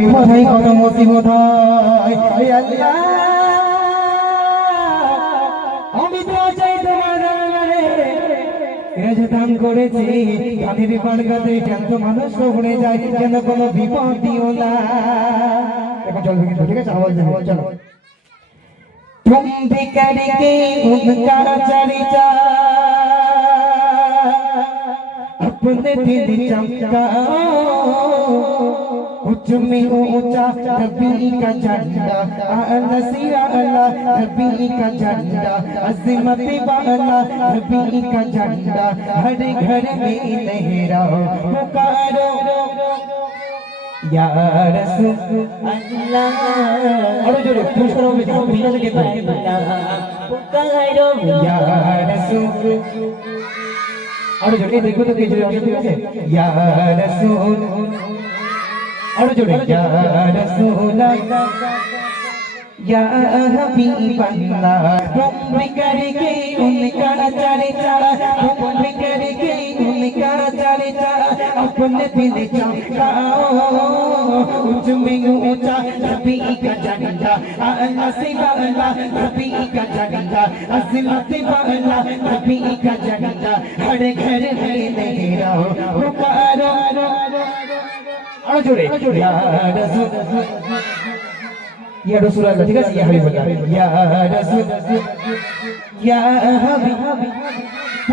বিপদ হয় কত মুসিবত হয় আল্লাহ আমি তো চাই তোমার দরবারে এরা যে দান করেছে তাদের বাড়গাতে জ্যান্ত মানুষ উড়ে যায় যেন কোনো বিপদ দিও না এখন চলবে কিন্তু ঠিক আছে আওয়াজ দেবে চলো तुम भी करके उनका चर्चा अपने दिल चमकाओ उच्च में ऊंचा नबी का झंडा नसीरा अल्लाह नबी का झंडा अज़मत वाला नबी का झंडा हर घर में लहराओ पुकारो या रसूल अल्लाह और जो पुष्करो में बिना के पुकारो या रसूल और जो देखो तो जो ठीक है या रसूल और जो या रसूल या हबीब अल्लाह तुम भी करके उनका चर्चा तुम भी करके उनका चर्चा अपने दिल चमकाओ उच्च में ऊंचा नबी का झंडा नसीब अल्लाह नबी का झंडा अज़मत वाला नबी का झंडा हर घर में लहराओ पुकारो और जोड़े या रसूल या रसूल अल्लाह ठीक है या हबीब अल्लाह या रसूल या हबीब